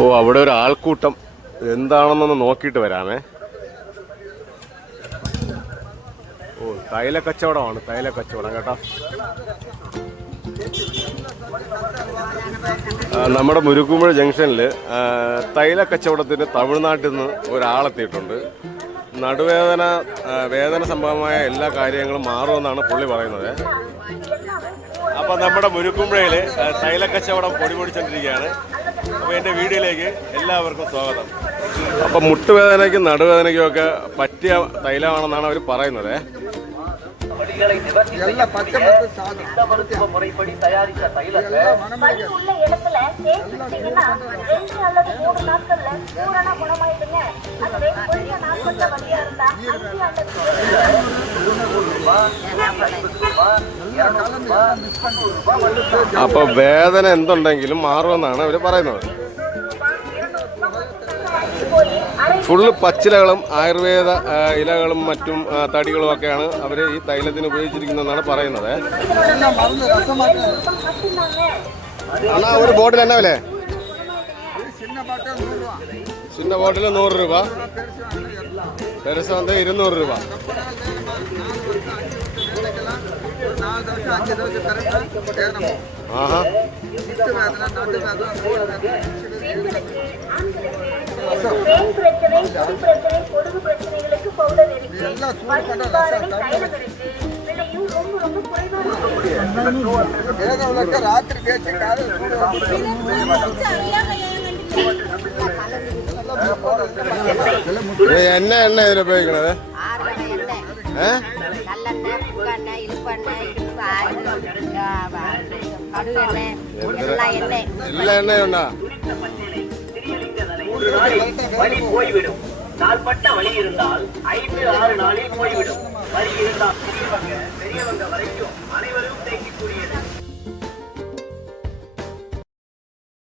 ഓ, അവിടെ ഒരു ആൾക്കൂട്ടം എന്താണെന്നൊന്ന് നോക്കിയിട്ട് വരാമേ. ഓ, തൈല കച്ചവടമാണ്, തൈല കച്ചവടം കേട്ടോ. നമ്മുടെ മുരുക്കുമ്പുഴ ജംഗ്ഷനിൽ തൈല കച്ചവടത്തിന് തമിഴ്നാട്ടിൽ നിന്ന് ഒരാളെത്തിയിട്ടുണ്ട്. നടുവേദന, വേദന സംഭവമായ എല്ലാ കാര്യങ്ങളും മാറുമെന്നാണ് പുള്ളി പറയുന്നത്. അപ്പം നമ്മുടെ മുരുക്കുമ്പുഴയിൽ തൈല കച്ചവടം പൊടിപൊടിച്ചോണ്ടിരിക്കുകയാണ്. അപ്പോൾ എൻ്റെ വീഡിയോയിലേക്ക് എല്ലാവർക്കും സ്വാഗതം. അപ്പം മുട്ടുവേദനയ്ക്കും നടുവേദനയ്ക്കും ഒക്കെ പറ്റിയ തൈലമാണെന്നാണ് അവർ പറയുന്നത്. முறைப்படி தயாரித்த தைலத்தை உள்ள இடத்துல தேய்ச்சிட்டீங்கன்னா 2 அல்லது 3 நாட்கள்ல பூரண குணமாயிடுங்க. அதுவே கொஞ்ச நாட்கள்ல வலியா இருந்தா 5 அல்லது 7 അപ്പൊ വേദന എന്തുണ്ടെങ്കിലും മാറുമെന്നാണ് അവർ പറയുന്നത്. ഫുള്ള് പച്ചിലകളും ആയുർവേദ ഇലകളും മറ്റും തടികളും ഒക്കെയാണ് അവർ ഈ തൈലത്തിന് ഉപയോഗിച്ചിരിക്കുന്നതെന്നാണ് പറയുന്നത്. അണ്ണാ, ഒരു ബോട്ടിൽ എന്നാ വില? ചിന്ന ബോട്ടിൽ 100 രൂപ, പെരുസ വന്ന് 200 രൂപ. ആഹാ, എണ്ണ ഇതിൽ ഉപയോഗിക്കണത്? എല്ലാ എണ്ണയുണ്ടാ? வலி போய்விடும். நாள்பட்ட வலி இருந்தால் 5-6 நாளில் போய்விடும். வலி இருந்தால் பெரியவங்க வரைக்கும்